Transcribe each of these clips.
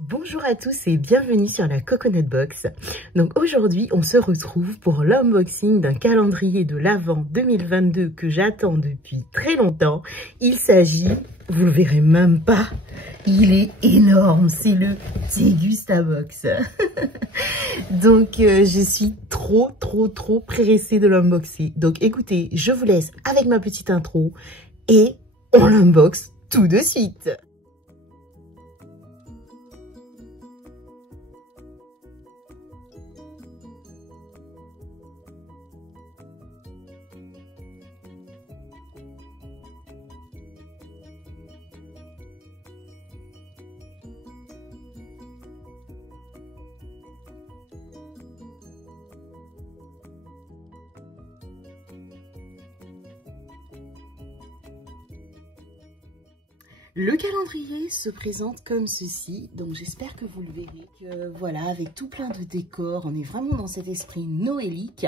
Bonjour à tous et bienvenue sur la Coconut Box. Donc aujourd'hui on se retrouve pour l'unboxing d'un calendrier de l'Avent 2022 que j'attends depuis très longtemps. Il s'agit, vous le verrez même pas, il est énorme, c'est le Degustabox. Donc je suis trop pressée de l'unboxer. Donc écoutez, je vous laisse avec ma petite intro et on l'unboxe tout de suite. Le calendrier se présente comme ceci, donc j'espère que vous le verrez. Voilà, avec tout plein de décors, on est vraiment dans cet esprit noélique,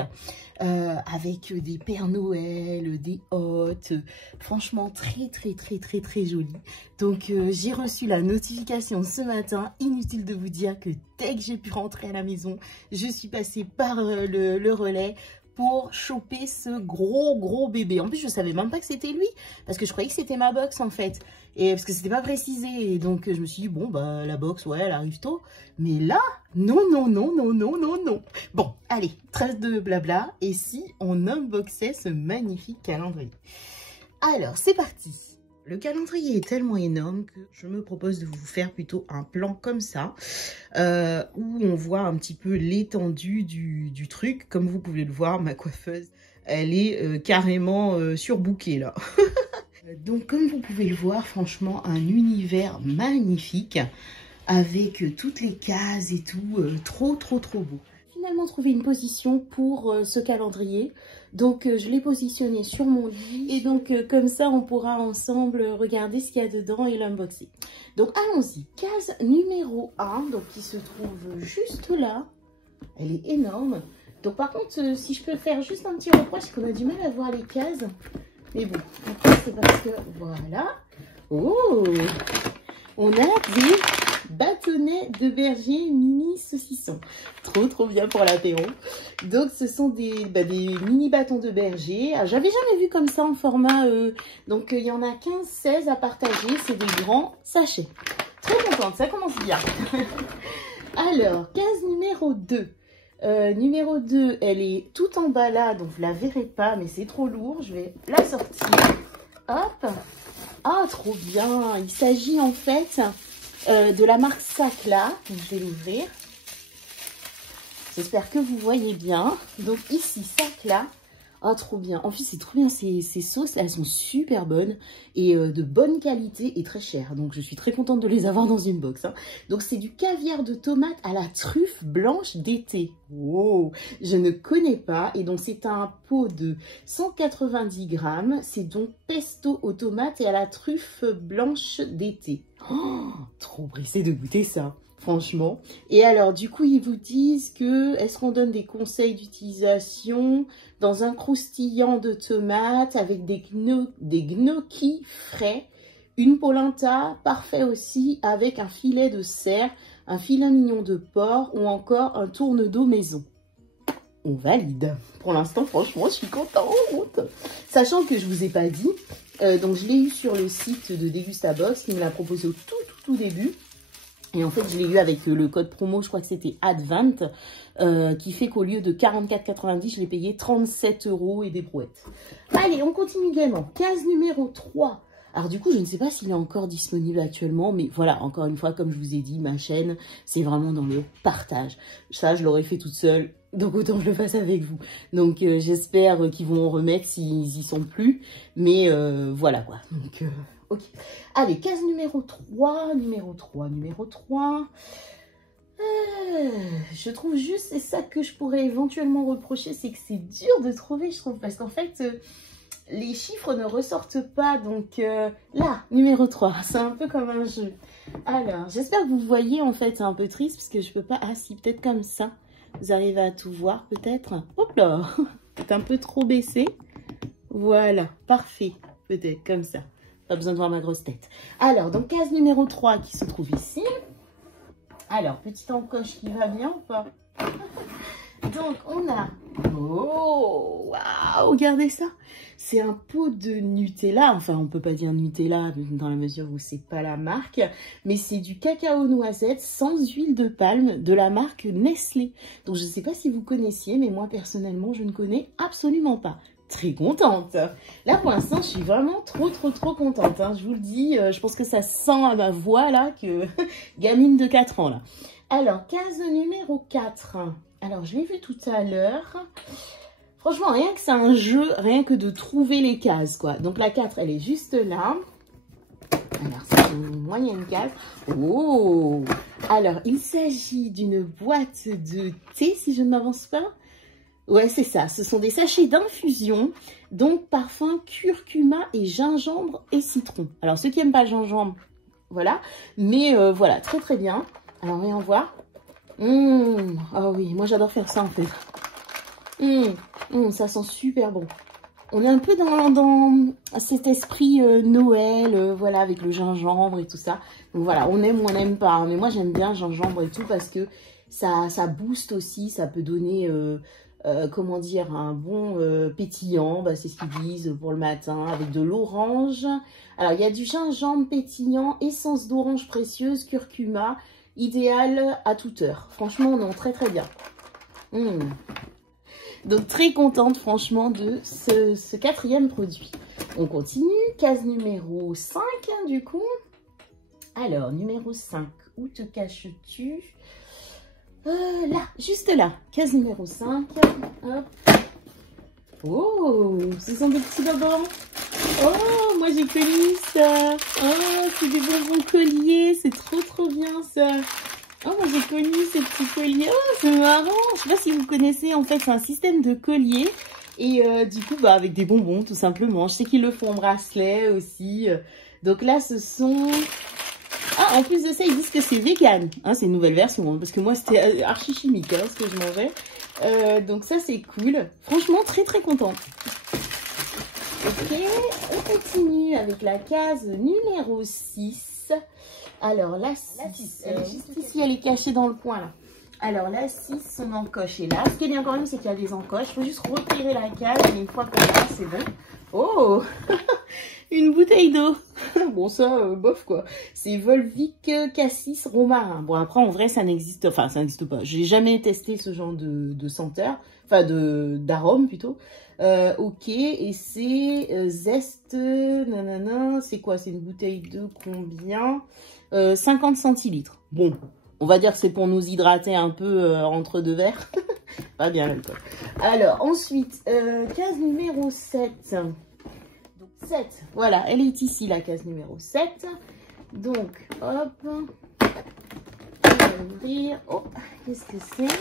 avec des Pères Noël, des hôtes, franchement très joli. Donc j'ai reçu la notification ce matin, inutile de vous dire que dès que j'ai pu rentrer à la maison, je suis passée par le relais pour choper ce gros bébé. En plus, je savais même pas que c'était lui, parce que je croyais que c'était ma box en fait, et parce que c'était pas précisé. Et donc je me suis dit bon bah la box ouais elle arrive tôt, mais là non. Bon allez, trêve de blabla, et si on unboxait ce magnifique calendrier? Alors c'est parti. Le calendrier est tellement énorme que je me propose de vous faire plutôt un plan comme ça, où on voit un petit peu l'étendue du truc. Comme vous pouvez le voir, ma coiffeuse, elle est carrément surbookée là. Donc comme vous pouvez le voir, franchement, un univers magnifique, avec toutes les cases et tout, trop beau. Finalement trouvé une position pour ce calendrier, donc je l'ai positionné sur mon lit, et donc comme ça on pourra ensemble regarder ce qu'il y a dedans et l'unboxer. Donc allons-y, case numéro 1, donc qui se trouve juste là, elle est énorme. Donc par contre si je peux faire juste un petit reproche, c'est qu'on a du mal à voir les cases, mais bon, après c'est parce que voilà, oh, on a des bâtonnets de berger mini saucisson, trop bien pour l'apéro. Donc ce sont des mini bâtons de berger. J'avais jamais vu comme ça en format, donc il y en a 15-16 à partager, c'est des grands sachets. Très contente, ça commence bien. Alors case numéro 2. Numéro 2, elle est tout en bas là, donc vous la verrez pas, mais c'est trop lourd, je vais la sortir. Hop. Ah, trop bien. Il s'agit en fait de la marque Sacla. Je vais l'ouvrir. J'espère que vous voyez bien. Donc ici, Sacla. Ah, trop bien. En fait, c'est trop bien. Ces sauces, elles sont super bonnes et de bonne qualité et très chères. Donc, je suis très contente de les avoir dans une box. Hein. Donc, c'est du caviar de tomate à la truffe blanche d'été. Wow, je ne connais pas. Et donc, c'est un pot de 190 grammes. C'est donc pesto aux tomates et à la truffe blanche d'été. Oh, trop pressée de goûter ça. Franchement. Et alors, du coup, ils vous disent que, est-ce qu'on donne des conseils d'utilisation dans un croustillant de tomates avec des gnocchis frais, une polenta, parfait aussi avec un filet de cerf, un filet mignon de porc ou encore un tourne d'eau maison. On valide. Pour l'instant, franchement, je suis contente. Sachant que je vous ai pas dit, donc je l'ai eu sur le site de Degustabox qui me l'a proposé au tout début. Et en fait, je l'ai eu avec le code promo, je crois que c'était ADVANT, qui fait qu'au lieu de 44,90, je l'ai payé 37 € et des brouettes. Allez, on continue gaiement. Case numéro 3. Alors du coup, je ne sais pas s'il est encore disponible actuellement, mais voilà, encore une fois, comme je vous ai dit, ma chaîne, c'est vraiment dans le partage. Ça, je l'aurais fait toute seule, donc autant que je le fasse avec vous. Donc j'espère qu'ils vont en remettre s'ils y sont plus, mais voilà quoi. Donc ok. Allez, case numéro 3, je trouve juste, c'est ça que je pourrais éventuellement reprocher, c'est que c'est dur de trouver, je trouve, parce qu'en fait, les chiffres ne ressortent pas, donc là, numéro 3, c'est un peu comme un jeu. Alors, j'espère que vous voyez, en fait, c'est un peu triste, parce que je peux pas, ah si, peut-être comme ça, vous arrivez à tout voir, peut-être, hop là, c'est un peu trop baissé, voilà, parfait, peut-être, comme ça. Pas besoin de voir ma grosse tête. Alors, donc, case numéro 3 qui se trouve ici. Alors, petite encoche qui va bien ou pas? Donc, on a... Oh, waouh, regardez ça. C'est un pot de Nutella. Enfin, on peut pas dire Nutella dans la mesure où c'est pas la marque. Mais c'est du cacao noisette sans huile de palme de la marque Nestlé. Donc, je sais pas si vous connaissiez, mais moi, personnellement, je ne connais absolument pas. Très contente. Là, pour l'instant, je suis vraiment trop contente. Hein. Je vous le dis, je pense que ça sent à ma voix, là, que gamine de 4 ans, là. Alors, case numéro 4. Alors, je l'ai vu tout à l'heure. Franchement, rien que c'est un jeu, rien que de trouver les cases, quoi. Donc, la 4, elle est juste là. Alors, c'est une moyenne case. Oh! Alors, il s'agit d'une boîte de thé, si je ne m'avance pas. Ouais, c'est ça. Ce sont des sachets d'infusion. Donc, parfum curcuma et gingembre et citron. Alors, ceux qui n'aiment pas le gingembre, voilà. Mais voilà, très bien. Alors, on va en voir. Oh oui, moi j'adore faire ça en fait. Ça sent super bon. On est un peu dans cet esprit Noël, voilà, avec le gingembre et tout ça. Donc voilà, on aime ou on n'aime pas. Hein, mais moi j'aime bien le gingembre et tout parce que ça booste aussi, ça peut donner, comment dire, un bon pétillant. Bah, c'est ce qu'ils disent pour le matin, avec de l'orange. Alors il y a du gingembre pétillant, essence d'orange précieuse, curcuma. Idéal à toute heure. Franchement, non, très bien. Donc, très contente, franchement, de ce 4e produit. On continue. Case numéro 5, hein, du coup. Alors, numéro 5. Où te caches-tu? Là, juste là. Case numéro 5. Hop. Oh, ce sont des petits bonbons. Oh, moi j'ai connu ça. Oh, c'est des bonbons colliers. C'est trop bien ça. Oh, moi j'ai connu ces petits colliers. Oh, c'est marrant. Je sais pas si vous connaissez. En fait, c'est un système de collier. Et du coup, bah, avec des bonbons, tout simplement. Je sais qu'ils le font en bracelet aussi. Donc là, ce sont... Ah, en plus de ça, ils disent que c'est vegan. Hein, c'est une nouvelle version. Hein, parce que moi, c'était archi chimique hein, ce que je mangeais. Donc ça, c'est cool. Franchement, très contente. Ok, on continue avec la case numéro 6. Alors, la 6, elle est juste ici, elle est cachée dans le coin là. Alors, la 6, son encoche est là. Ce qui est bien quand même, c'est qu'il y a des encoches. Il faut juste retirer la case et une fois qu'on l'a, c'est bon. Oh, une bouteille d'eau. Bon, ça, bof quoi. C'est Volvic Cassis Romarin. Bon, après, en vrai, ça n'existe pas. J'ai jamais testé ce genre de senteur. Enfin, d'arôme plutôt. Ok, et c'est Zest, nanana, c'est quoi? C'est une bouteille de combien? 50 centilitres. Bon, on va dire que c'est pour nous hydrater un peu entre deux verres. Pas bien l'alcool. Alors, ensuite, case numéro 7. Donc, 7, voilà, elle est ici, la case numéro 7. Donc, hop, on va ouvrir. Oh, qu'est-ce que c'est?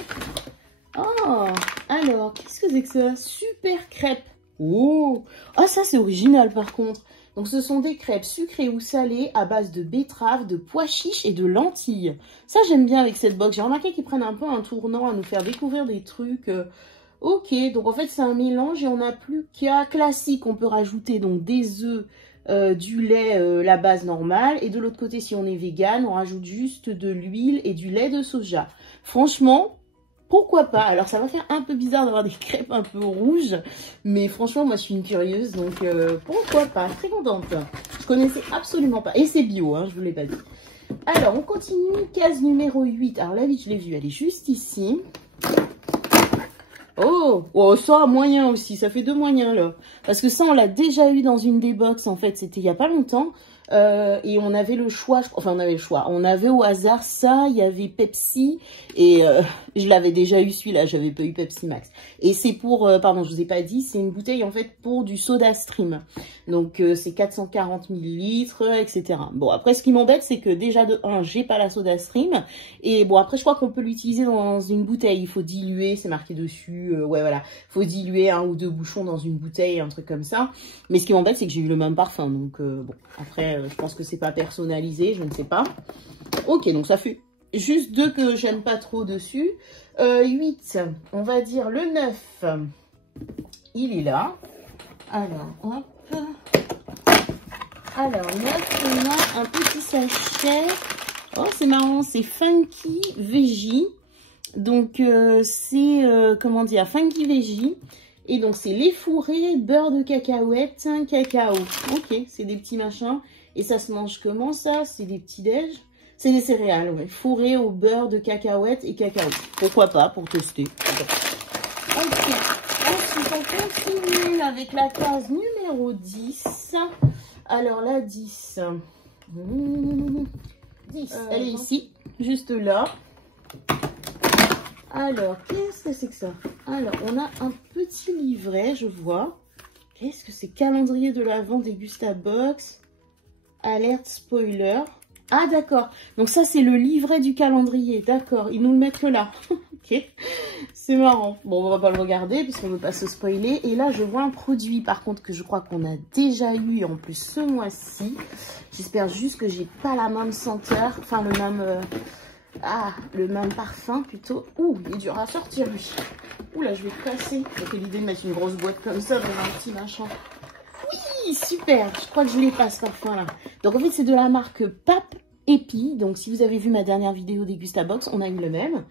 Oh, alors, qu'est-ce que c'est que ça? Super crêpes. Oh, ah, ça c'est original par contre. Donc, ce sont des crêpes sucrées ou salées à base de betterave, de pois chiches et de lentilles. Ça, j'aime bien avec cette box. J'ai remarqué qu'ils prennent un peu un tournant à nous faire découvrir des trucs. Ok, donc en fait, c'est un mélange et on n'a plus qu'à classique. On peut rajouter donc des œufs, du lait, la base normale. Et de l'autre côté, si on est vegan, on rajoute juste de l'huile et du lait de soja. Franchement... Pourquoi pas? Alors, ça va faire un peu bizarre d'avoir des crêpes un peu rouges. Mais franchement, moi, je suis une curieuse. Donc, pourquoi pas? Très contente. Je connaissais absolument pas. Et c'est bio, hein, je vous l'ai pas dit. Alors, on continue. Case numéro 8. Alors, la vie, je l'ai vue. Elle est juste ici. Oh, ça, moyen aussi. Ça fait 2 moyens, là. Parce que ça, on l'a déjà eu dans une des box. En fait, c'était il y a pas longtemps. Et on avait le choix, enfin on avait le choix, on avait au hasard ça, il y avait Pepsi et je l'avais déjà eu celui-là, j'avais pas eu Pepsi Max. Et c'est pour, pardon je vous ai pas dit, c'est une bouteille en fait pour du soda stream. Donc c'est 440 ml, etc. Bon après ce qui m'embête c'est que déjà de 1, j'ai pas la soda stream. Et bon après je crois qu'on peut l'utiliser dans une bouteille, il faut diluer, c'est marqué dessus, ouais voilà, faut diluer 1 ou 2 bouchons dans une bouteille, un truc comme ça. Mais ce qui m'embête c'est que j'ai eu le même parfum, donc bon après... je pense que c'est pas personnalisé, je ne sais pas. Ok, donc ça fait juste 2 que j'aime pas trop dessus. 8, on va dire le 9. Il est là. Alors, hop. Alors, 9, on a un petit sachet. Oh, c'est marrant, c'est Funky Veggie. Donc, c'est, comment dire, Funky Veggie. Et donc, c'est lait fourré, beurre de cacahuète, cacao. Ok, c'est des petits machins. Et ça se mange comment, ça? C'est des petits déj? C'est des céréales, ouais. Fourré au beurre de cacahuète et cacao. Pourquoi pas, pour tester. Ok. Ensuite, on continue avec la case numéro 10. Alors, la 10. 10. Elle est ici, juste là. Alors, qu'est-ce que c'est que ça? Alors, on a un petit livret, je vois. Qu'est-ce que c'est? Calendrier de l'Avent des Gustabox. Alerte spoiler. Ah, d'accord. Donc ça, c'est le livret du calendrier. D'accord. Ils nous le mettent que là. Ok. C'est marrant. Bon, on va pas le regarder puisqu'on ne veut pas se spoiler. Et là, je vois un produit, par contre, que je crois qu'on a déjà eu. Et en plus, ce mois-ci. J'espère juste que j'ai pas la même senteur. Enfin, le même... le même parfum plutôt. Ouh, il est dur à sortir lui. Ouh là, je vais casser. J'ai l'idée de mettre une grosse boîte comme ça dans un petit machin. Oui, super. Je crois que je l'ai pas ce parfum là. Donc en fait, c'est de la marque Pape Epi. Donc si vous avez vu ma dernière vidéo des Gustabox, on a eu le même.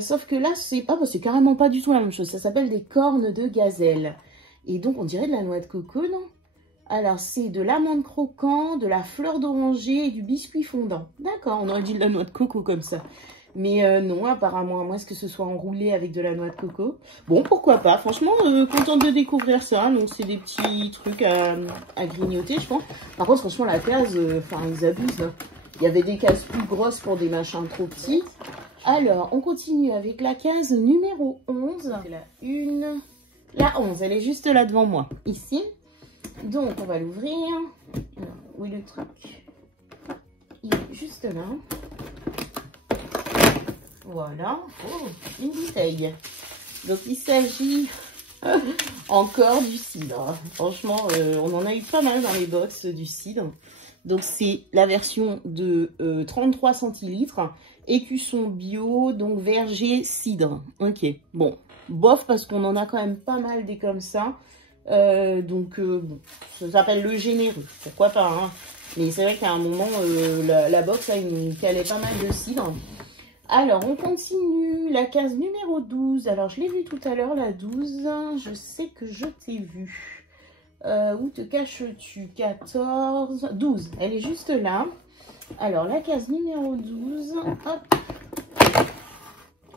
Sauf que là, c'est c'est carrément pas du tout la même chose. Ça s'appelle des cornes de gazelle. Et donc on dirait de la noix de coco, non? Alors, c'est de l'amande croquant, de la fleur d'oranger et du biscuit fondant. D'accord, on aurait dit de la noix de coco comme ça. Mais non, apparemment, à moins que ce soit enroulé avec de la noix de coco. Bon, pourquoi pas. Franchement, contente de découvrir ça. Donc, c'est des petits trucs à grignoter, je pense. Par contre, franchement, la case, enfin, ils abusent. Hein. Il y avait des cases plus grosses pour des machins trop petits. Alors, on continue avec la case numéro 11. C'est la 1. La 11, elle est juste là devant moi. Ici. Donc, on va l'ouvrir. Où est le truc? Il est juste là. Voilà. Oh, une bouteille. Donc, il s'agit encore du cidre. Franchement, on en a eu pas mal dans les box du cidre. Donc, c'est la version de 33 centilitres. Écusson bio, donc verger cidre. Ok. Bon, bof, parce qu'on en a quand même pas mal des comme ça. Bon, ça s'appelle le généreux, pourquoi pas, hein. Mais c'est vrai qu'à un moment, la box, là, il nous calait pas mal de cidre. Alors, on continue, la case numéro 12. Alors, je l'ai vue tout à l'heure, la 12. Je sais que je t'ai vue. Où te caches-tu? 14, 12. Elle est juste là. Alors, la case numéro 12. Hop.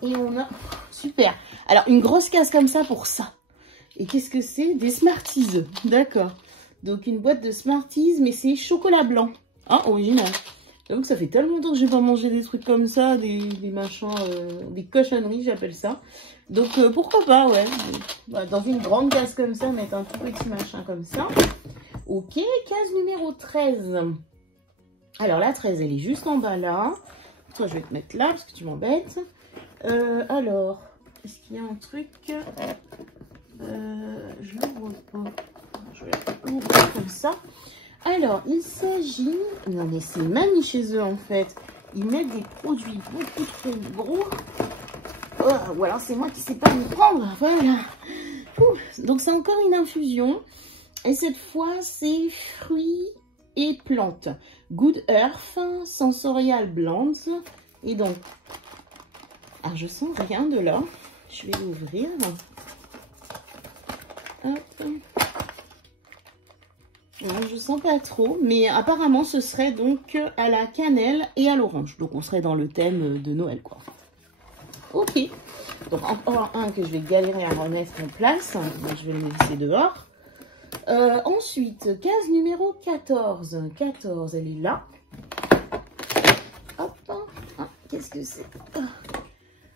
Et on a... Super. Alors, une grosse case comme ça pour ça. Et qu'est-ce que c'est? Des Smarties. D'accord. Donc, une boîte de Smarties, mais c'est chocolat blanc. Ah, original. J'avoue que ça fait tellement longtemps que je n'ai pas mangé des trucs comme ça, des machins, des cochonneries, j'appelle ça. Donc, pourquoi pas, ouais. Dans une grande case comme ça, mettre un tout petit machin comme ça. Ok, case numéro 13. Alors, la 13, elle est juste en bas là. Toi, je vais te mettre là, parce que tu m'embêtes. Alors, est-ce qu'il y a un truc... je l'ouvre pas. Je vais l'ouvrir comme ça. Alors, il s'agit... Non, mais c'est mamie chez eux, en fait. Ils mettent des produits beaucoup trop gros. Oh, ou alors, c'est moi qui ne sais pas me prendre. Voilà. Ouh. Donc, c'est encore une infusion. Et cette fois, c'est fruits et plantes. Good Earth, Sensorial Blends. Et donc... Alors, je sens rien de là. Je vais l'ouvrir. Hop. Non, je sens pas trop, mais apparemment ce serait donc à la cannelle et à l'orange. Donc on serait dans le thème de Noël, quoi. Ok. Donc encore un que je vais galérer à remettre en place. Donc, je vais le laisser dehors. Ensuite, case numéro 14. 14, elle est là. Hop. Ah, qu'est-ce que c'est?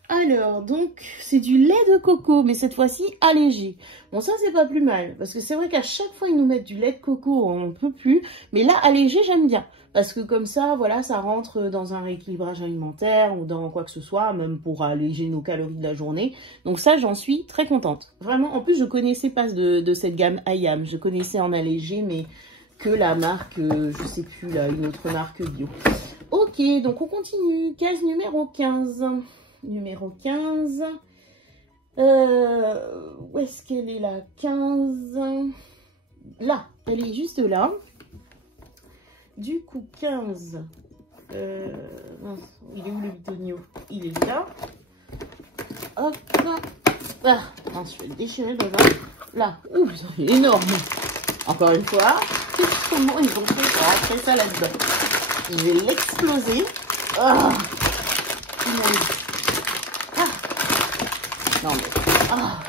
Alors, donc, c'est du lait de coco, mais cette fois-ci allégé. Bon, ça, c'est pas plus mal, parce que c'est vrai qu'à chaque fois, ils nous mettent du lait de coco, on ne peut plus. Mais là, allégé, j'aime bien, parce que comme ça, voilà, ça rentre dans un rééquilibrage alimentaire ou dans quoi que ce soit, même pour alléger nos calories de la journée. Donc ça, j'en suis très contente. Vraiment, en plus, je connaissais pas de cette gamme IAM. Je connaissais en allégé, mais que la marque, je sais plus, là, une autre marque bio. Ok, donc on continue. Case numéro 15. Numéro 15. Où est-ce qu'elle est la 15? Là, elle est juste là. Du coup, 15. Mince, il est où le bitonio? Il est là. Hop. Ah, mince, je vais le déchirer dedans. Là. Ouh, il est énorme. Encore une fois, comment ils ont fait pour rentrer ça là-dedans? Je vais l'exploser. Ah. Ah. Non mais... Ah.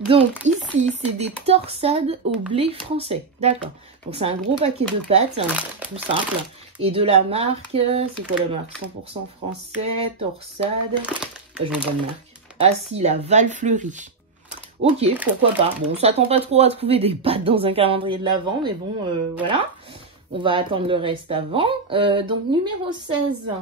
Donc ici, c'est des torsades au blé français. D'accord. Donc c'est un gros paquet de pâtes, tout simple. Et de la marque, c'est quoi la marque? 100% français, torsade. Je vois pas de marque. Ah si, la Valfleury. Ok, pourquoi pas. Bon, on s'attend pas trop à trouver des pâtes dans un calendrier de l'Avent, mais bon, voilà. On va attendre le reste avant. Donc numéro 16.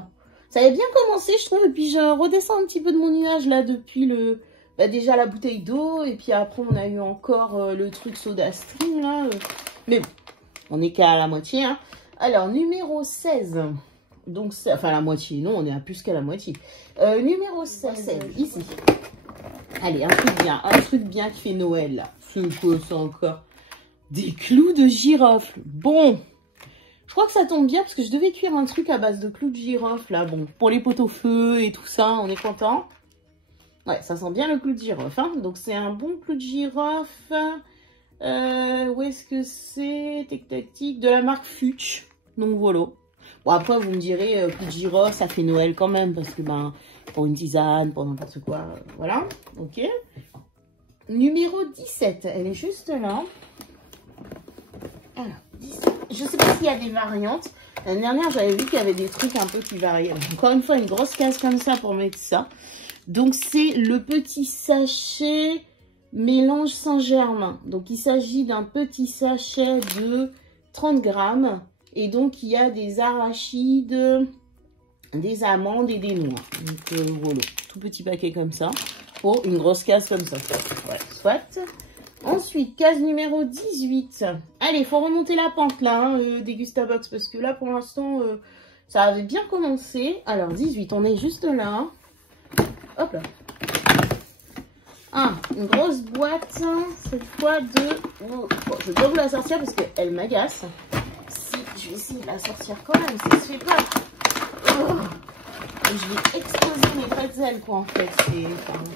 Ça avait bien commencé, je trouve. Et puis je redescends un petit peu de mon nuage là depuis le... Bah, déjà la bouteille d'eau. Et puis après, on a eu encore le truc Soda Stream là. Mais bon, on est qu'à la moitié. Hein. Alors, numéro 16. Donc, enfin la moitié. Non, on est à plus qu'à la moitié. Numéro 16, ici. Allez, un truc bien qui fait Noël là. C'est quoi ça encore? Des clous de girofle. Bon. Je crois que ça tombe bien parce que je devais cuire un truc à base de clous de girofle là. Bon, pour les pot-au-feu et tout ça, on est content. Ouais, ça sent bien le clou de girofle. Hein. Donc, c'est un bon clou de girofle. Où est-ce que c'est? Tic-tac-tic. De la marque Fuchs. Donc, voilà. Bon, après, vous me direz, clou de girofle, ça fait Noël quand même. Parce que, ben, pour une tisane, pour n'importe quoi. Voilà. Ok. Numéro 17. Elle est juste là. Alors, 17. Je sais pas s'il y a des variantes. L'année dernière, j'avais vu qu'il y avait des trucs un peu qui variaient. Encore une fois, une grosse case comme ça pour mettre ça. Donc, c'est le petit sachet mélange Saint-Germain. Donc, il s'agit d'un petit sachet de 30 grammes. Et donc, il y a des arachides, des amandes et des noix. Donc, voilà. Tout petit paquet comme ça. Pour une grosse case comme ça. Ouais, soit. Ensuite, case numéro 18. Allez, il faut remonter la pente là, hein, Degustabox, parce que là, pour l'instant, ça avait bien commencé. Alors, 18, on est juste là. Hop là. Ah, une grosse boîte, cette fois de... Oh, je vais pas vous la sortir parce qu'elle m'agace. Si, je vais essayer de la sortir quand même, ça se fait pas. Oh, je vais exploser mes pretzels, quoi, en fait. C'est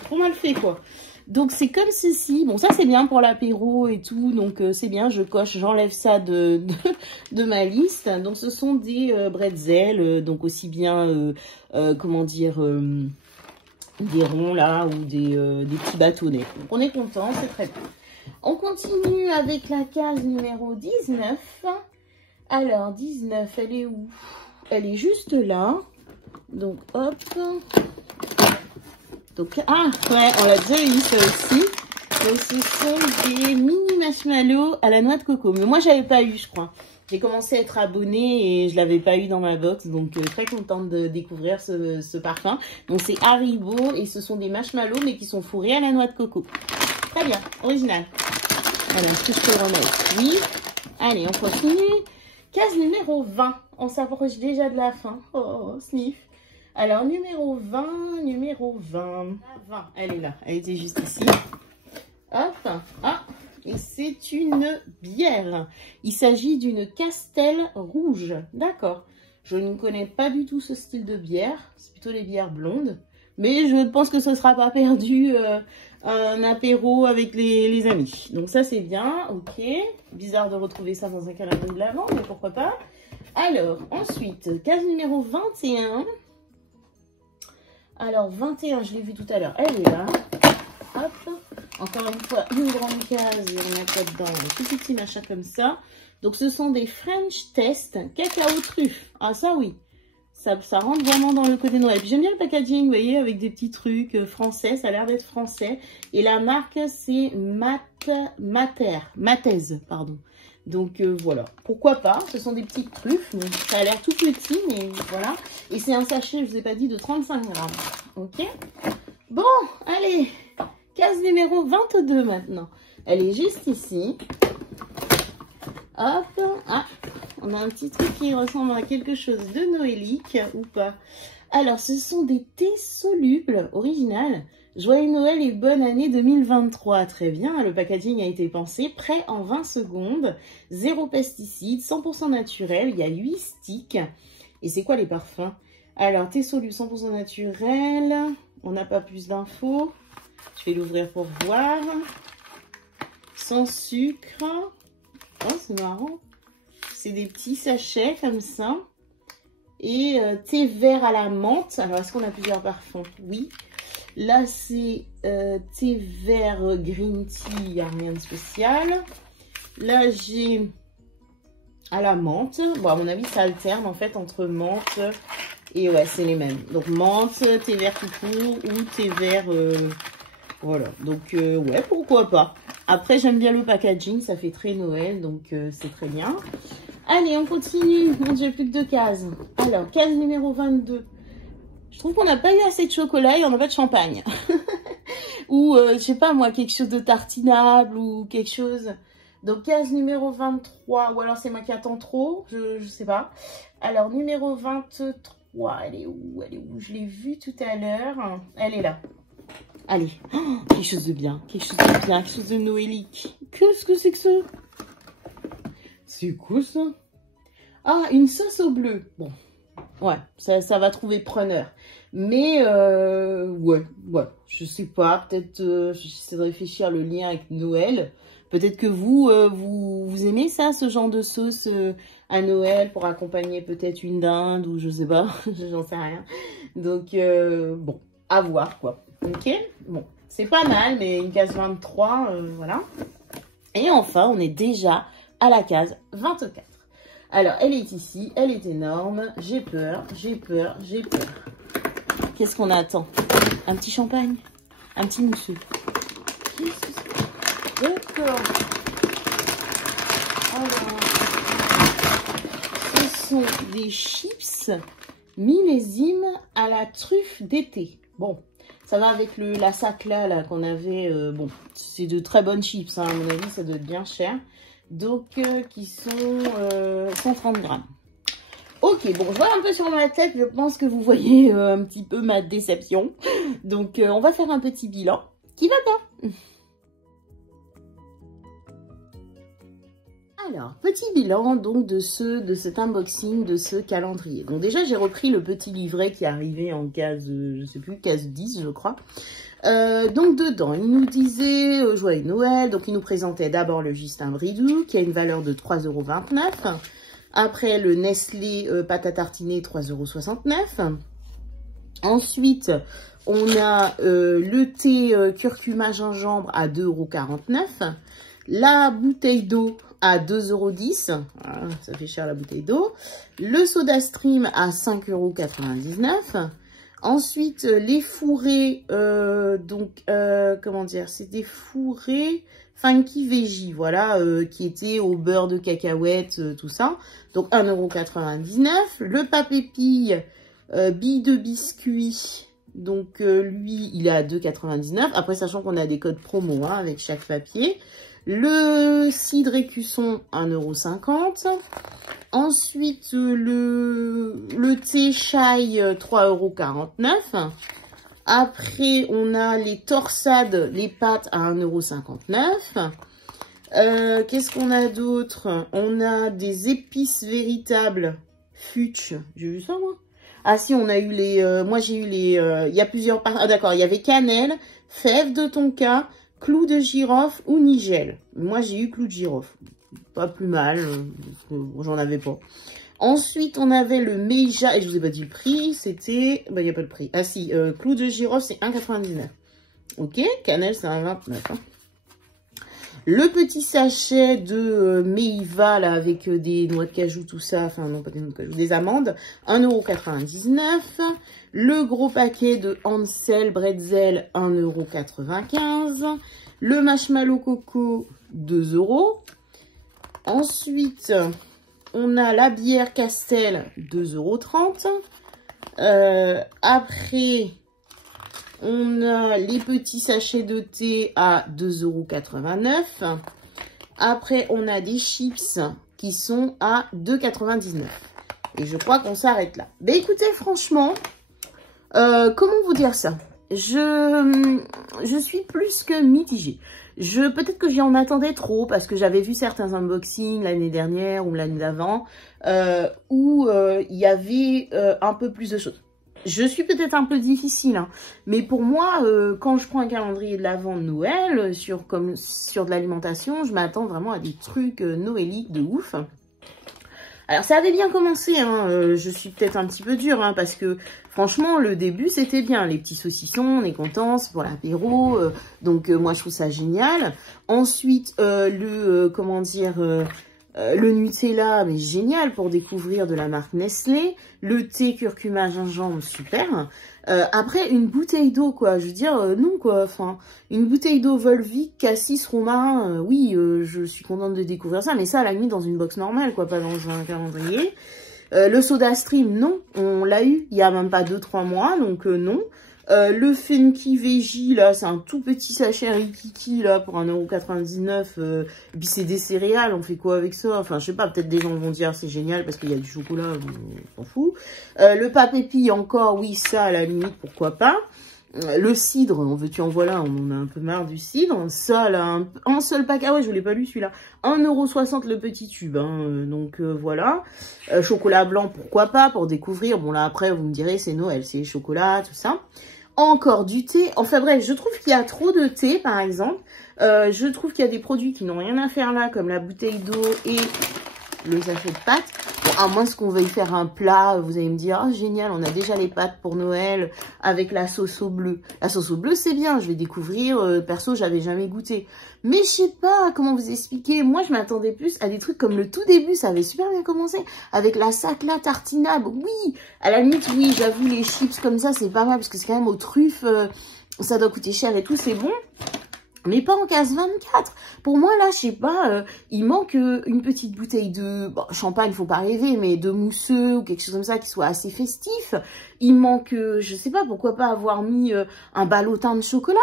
trop mal fait, quoi. Donc, c'est comme ceci. Bon, ça, c'est bien pour l'apéro et tout. Donc, c'est bien. Je coche, j'enlève ça de ma liste. Donc, ce sont des bretzels. Donc, aussi bien, comment dire, des ronds, là, ou des petits bâtonnets. Donc, on est content. C'est très bien. On continue avec la case numéro 19. Alors, 19, elle est où? Elle est juste là. Donc, hop. Donc, ah, ouais, on l'a déjà eu, ça aussi. Donc, ce sont des mini marshmallows à la noix de coco. Mais moi, j'avais pas eu, je crois. J'ai commencé à être abonnée et je l'avais pas eu dans ma box. Donc, très contente de découvrir ce parfum. Donc, c'est Haribo et ce sont des marshmallows, mais qui sont fourrés à la noix de coco. Très bien, original. Alors, est-ce que je peux le remettre? Oui. Allez, on continue. Case numéro 20. On s'approche déjà de la fin. Oh, sniff. Alors, numéro 20. La 20, elle est là. Elle était juste ici. Hop. Ah, et c'est une bière. Il s'agit d'une Castel rouge. D'accord. Je ne connais pas du tout ce style de bière. C'est plutôt les bières blondes. Mais je pense que ce ne sera pas perdu un apéro avec les amis. Donc ça, c'est bien. Ok. Bizarre de retrouver ça dans un calendrier de l'Avent, mais pourquoi pas. Alors, ensuite, case numéro 21. Alors, 21, je l'ai vu tout à l'heure. Elle est là. Hop. Encore une fois, une grande case. Et on a quoi dedans? Des tout petits machins comme ça. Donc, ce sont des French Test cacao truffe. Ah, ça, oui. Ça rentre vraiment dans le côté Noël. Puis j'aime bien le packaging, vous voyez, avec des petits trucs français. Ça a l'air d'être français. Et la marque, c'est Matez, pardon. Donc voilà, pourquoi pas. Ce sont des petites truffes. Donc, ça a l'air tout petit, mais voilà. Et c'est un sachet, je vous ai pas dit, de 35 grammes. Ok. Bon, allez. Case numéro 22 maintenant. Elle est juste ici. Hop. Ah, On a un petit truc qui ressemble à quelque chose de noélique ou pas. Alors, ce sont des thés solubles original. Joyeux Noël et bonne année 2023. Très bien, le packaging a été pensé, prêt en 20 secondes. 0 pesticides, 100% naturel. Il y a 8 sticks. Et c'est quoi les parfums? Alors, thé soluble 100% naturel. On n'a pas plus d'infos. Je vais l'ouvrir pour voir. Sans sucre. Oh, c'est marrant. C'est des petits sachets comme ça. Et thé vert à la menthe. Alors, est-ce qu'on a plusieurs parfums? Oui. Là, c'est thé vert green tea. Il n'y a rien de spécial. Là, j'ai à la menthe. Bon, à mon avis, ça alterne en fait entre menthe et ouais, c'est les mêmes. Donc, menthe, thé vert tout court ou thé vert... voilà. Donc, ouais, pourquoi pas. Après, j'aime bien le packaging. Ça fait très Noël. Donc, c'est très bien. Allez, on continue. Mon Dieu, plus que 2 cases. Alors, case numéro 22. Je trouve qu'on n'a pas eu assez de chocolat et on n'a pas de champagne. Ou, je sais pas moi, quelque chose de tartinable ou quelque chose. Donc, case numéro 23. Ou alors, c'est moi qui attends trop. Je sais pas. Alors, numéro 23. Elle est où? Elle est où? Je l'ai vue tout à l'heure. Elle est là. Allez. Oh, quelque chose de bien. Quelque chose de bien. Quelque chose de noélique. Qu'est-ce que c'est que ça? C'est quoi ça? Ah, une sauce au bleu. Bon, ouais, ça va trouver preneur. Mais, ouais, je sais pas. Peut-être, j'essaie de réfléchir le lien avec Noël. Peut-être que vous aimez ça, ce genre de sauce à Noël pour accompagner peut-être une dinde ou je sais pas. J'en sais rien. Donc, bon, à voir quoi. Ok, bon, c'est pas mal, mais une case 23, voilà. Et enfin, on est déjà à la case 24. Alors, elle est ici, elle est énorme. J'ai peur, j'ai peur, j'ai peur. Qu'est-ce qu'on attend? Un petit champagne? Un petit mousseux? D'accord. Alors, ce sont des chips millésime à la truffe d'été. Bon, ça va avec la sac là qu'on avait. Bon, c'est de très bonnes chips, hein, à mon avis, ça doit être bien cher. Donc, qui sont 130 grammes. Ok, bon, je vois un peu sur ma tête, je pense que vous voyez un petit peu ma déception. Donc, on va faire un petit bilan qui va pas. Alors, petit bilan donc de cet unboxing, de ce calendrier. Donc déjà, j'ai repris le petit livret qui est arrivé en case, je sais plus, case 10, je crois. Donc dedans, il nous disait Joyeux Noël, donc il nous présentait d'abord le Justin Bridou qui a une valeur de 3,29 €. Après le Nestlé pâte à tartiner 3,69 €. Ensuite, on a le thé curcuma gingembre à 2,49 €. La bouteille d'eau à 2,10 €. Ah, ça fait cher la bouteille d'eau. Le Soda Stream à 5,99 €. Ensuite, les fourrés, comment dire, c'est des fourrés Funky Veggie, voilà, qui étaient au beurre de cacahuète, tout ça. Donc, 1,99 €. Le papépille, billes de biscuit, donc lui, il est à 2,99 €. Après, sachant qu'on a des codes promo hein, avec chaque papier. Le cidre écusson, 1,50 €. Ensuite, le thé chai, 3,49 €. Après, on a les torsades, les pâtes à 1,59 €. Qu'est-ce qu'on a d'autre? On a des épices véritables Futch. J'ai vu ça, moi? Ah si, on a eu les... moi, j'ai eu les... il y a plusieurs... Ah d'accord, il y avait cannelle, fèves de tonka, clou de girofle ou nigel. Moi, j'ai eu clou de girofle. Pas plus mal, parce que j'en avais pas. Ensuite, on avait le Meija, et je vous ai pas dit le prix, c'était... Bah, il n'y a pas de prix. Ah si, clou de girofle, c'est 1,99 €. Ok, cannelle, c'est 1,29 €. Hein. Le petit sachet de Meiva, là, avec des noix de cajou, tout ça. Enfin, non, pas des noix de cajou, des amandes. 1,99 €. Le gros paquet de Hansel Bretzel, 1,95 €. Le marshmallow coco, 2 €. Ensuite, on a la bière Castel, 2,30 €. Après, on a les petits sachets de thé à 2,89 €. Après, on a des chips qui sont à 2,99 €. Et je crois qu'on s'arrête là. Ben écoutez, franchement, comment vous dire ça? Je suis plus que mitigée. Peut-être que j'en attendais trop parce que j'avais vu certains unboxings l'année dernière ou l'année d'avant où il y avait un peu plus de choses. Je suis peut-être un peu difficile, hein, mais pour moi, quand je prends un calendrier de l'Avent de Noël sur de l'alimentation, je m'attends vraiment à des trucs noéliques de ouf. Alors ça avait bien commencé, hein, je suis peut-être un petit peu dure, hein, parce que franchement le début c'était bien, les petits saucissons, on est contents, c'est pour l'apéro, donc moi je trouve ça génial. Ensuite comment dire, le Nutella, mais génial pour découvrir de la marque Nestlé. Le thé curcuma gingembre, super. Après, une bouteille d'eau, quoi. Je veux dire, non, quoi. Enfin, une bouteille d'eau Volvic, cassis, romarin, oui, je suis contente de découvrir ça. Mais ça, à la limite, dans une box normale, quoi, pas dans un calendrier. Le Soda Stream, non. On l'a eu il y a même pas 2-3 mois, donc non. Le Funky Veggie, là, c'est un tout petit sachet Rikiki, là, pour 1,99 €. Et puis, c'est des céréales, on fait quoi avec ça? Enfin, je sais pas, peut-être des gens vont dire c'est génial parce qu'il y a du chocolat, on s'en fout. Le Papépi, encore, oui, ça, à la limite, pourquoi pas. Le cidre, en veux-tu en voilà, on en a un peu marre du cidre. Ça, là, un seul pack, ah ouais, je l'ai pas lu celui-là. 1,60 € le petit tube, hein, donc voilà. Chocolat blanc, pourquoi pas, pour découvrir. Bon, là, après, vous me direz, c'est Noël, c'est chocolat, tout ça. Encore du thé. Enfin bref, je trouve qu'il y a trop de thé, par exemple. Je trouve qu'il y a des produits qui n'ont rien à faire là, comme la bouteille d'eau et le sachet de pâtes. Bon, à moins qu'on veuille faire un plat, vous allez me dire, oh génial, on a déjà les pâtes pour Noël avec la sauce au bleu. La sauce au bleu, c'est bien, je vais découvrir. Perso, j'avais jamais goûté. Mais je sais pas comment vous expliquer. Moi, je m'attendais plus à des trucs comme le tout début, ça avait super bien commencé. Avec la Sacla tartinable, oui. À la limite, oui, j'avoue, les chips comme ça, c'est pas mal, parce que c'est quand même aux truffes, ça doit coûter cher et tout, c'est bon. Mais pas en case 24. Pour moi, là, je sais pas, il manque une petite bouteille de... Bon, champagne, faut pas rêver, mais de mousseux ou quelque chose comme ça qui soit assez festif. Il manque, je sais pas, pourquoi pas avoir mis un ballotin de chocolat,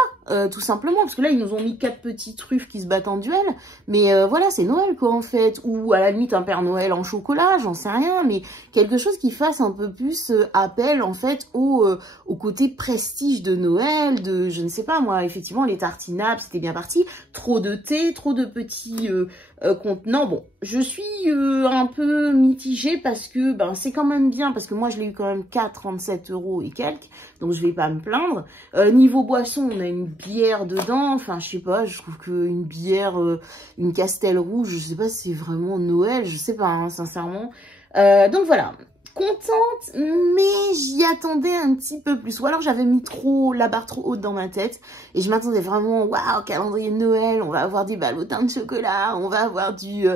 tout simplement. Parce que là, ils nous ont mis 4 petits truffes qui se battent en duel. Mais voilà, c'est Noël, quoi, en fait. Ou à la limite, un Père Noël en chocolat, j'en sais rien. Mais quelque chose qui fasse un peu plus appel, en fait, au côté prestige de Noël, de, je ne sais pas, moi, effectivement, les tartinables, c'était bien parti. Trop de thé, trop de petits contenants. Bon, je suis un peu mitigée parce que ben c'est quand même bien, parce que moi, je l'ai eu quand même 4,37 € et quelques. Donc, je vais pas me plaindre. Niveau boisson, on a une bière dedans. Enfin, je sais pas, je trouve qu'une bière, une Castel Rouge, je sais pas si c'est vraiment Noël. Je sais pas, hein, sincèrement. Donc, voilà. Contente, mais j'y attendais un petit peu plus. Ou alors j'avais mis la barre trop haute dans ma tête. Et je m'attendais vraiment, waouh, calendrier de Noël, on va avoir des ballotins de chocolat, on va avoir du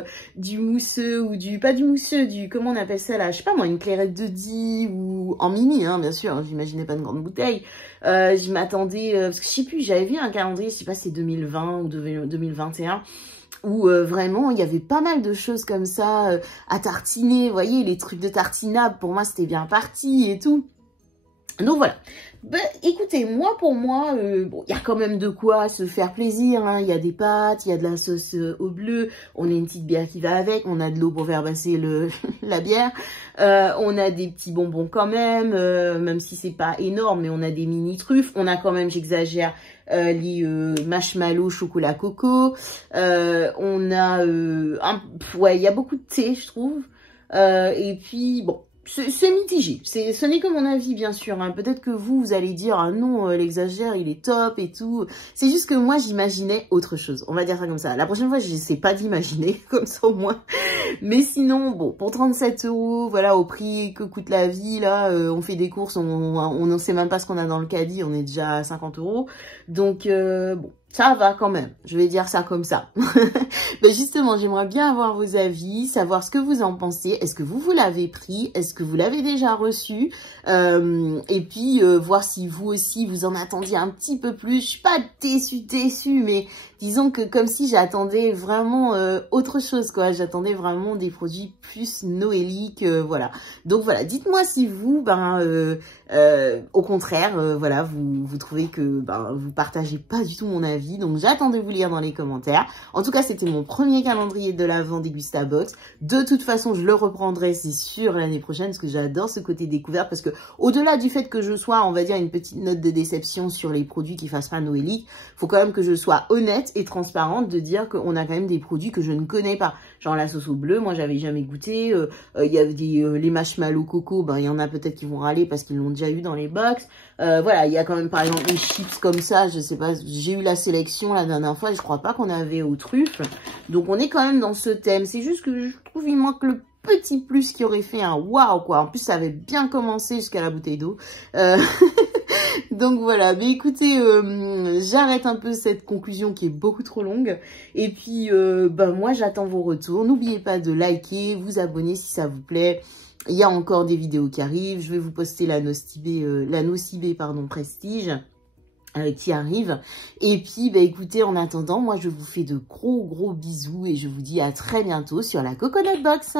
mousseux ou pas du mousseux, comment on appelle ça là, je sais pas moi, une clairette de Die ou en mini, hein, bien sûr, hein, j'imaginais pas une grande bouteille. Je m'attendais, parce que je sais plus, j'avais vu un calendrier, je sais pas si c'est 2020 ou 2021. Où vraiment, il y avait pas mal de choses comme ça à tartiner. Vous voyez, les trucs de tartinable, pour moi, c'était bien parti et tout. Donc voilà. Ben, écoutez, moi, pour moi, bon, il y a quand même de quoi se faire plaisir. Hein. Il y a des pâtes, il y a de la sauce au bleu. On a une petite bière qui va avec. On a de l'eau pour faire passer la bière. On a des petits bonbons quand même si c'est pas énorme, mais on a des mini truffes. On a quand même, j'exagère, les marshmallows chocolat coco. On a ouais, il y a beaucoup de thé, je trouve. Et puis bon, c'est mitigé. Ce n'est que mon avis, bien sûr. Hein. Peut-être que vous allez dire ah non, elle exagère, il est top et tout. C'est juste que moi j'imaginais autre chose. On va dire ça comme ça. La prochaine fois, je n'essaie pas d'imaginer comme ça au moins. Mais sinon, bon, pour 37 €, voilà, au prix que coûte la vie, là, on fait des courses, on ne sait même pas ce qu'on a dans le caddie, on est déjà à 50 €. Donc, bon, ça va quand même. Je vais dire ça comme ça. Ben justement, j'aimerais bien avoir vos avis, savoir ce que vous en pensez. Est-ce que vous l'avez pris? Est-ce que vous l'avez déjà reçu? Et puis, voir si vous aussi, vous en attendiez un petit peu plus. Je suis pas déçue, mais disons que comme si j'attendais vraiment autre chose, quoi. J'attendais vraiment des produits plus noéliques, voilà. Donc voilà, dites-moi si vous, au contraire, voilà, vous trouvez que vous partagez pas du tout mon avis. Donc j'attends de vous lire dans les commentaires. En tout cas, c'était mon premier calendrier de l'Avent Degustabox. De toute façon, je le reprendrai, c'est sûr, l'année prochaine, parce que j'adore ce côté découverte, parce que au-delà du fait que je sois, on va dire, une petite note de déception sur les produits qui fassent pas noélique, faut quand même que je sois honnête et transparente de dire qu'on a quand même des produits que je ne connais pas. Genre la sauce au bleu, moi j'avais jamais goûté. Il y avait les marshmallows coco, il y en a peut-être qui vont râler parce qu'ils l'ont déjà eu dans les box. Voilà, il y a quand même par exemple des chips comme ça, je sais pas, j'ai eu la sélection la dernière fois et je crois pas qu'on avait aux truffes. Donc on est quand même dans ce thème. C'est juste que je trouve il manque le petit plus qui aurait fait un waouh, quoi. En plus, ça avait bien commencé jusqu'à la bouteille d'eau. Donc voilà, mais écoutez, j'arrête un peu cette conclusion qui est beaucoup trop longue. Et puis, moi, j'attends vos retours. N'oubliez pas de liker, vous abonner si ça vous plaît. Il y a encore des vidéos qui arrivent. Je vais vous poster la Nocibé, Prestige. Qui arrive. Et puis, écoutez, en attendant, moi, je vous fais de gros bisous et je vous dis à très bientôt sur la Coconut Box.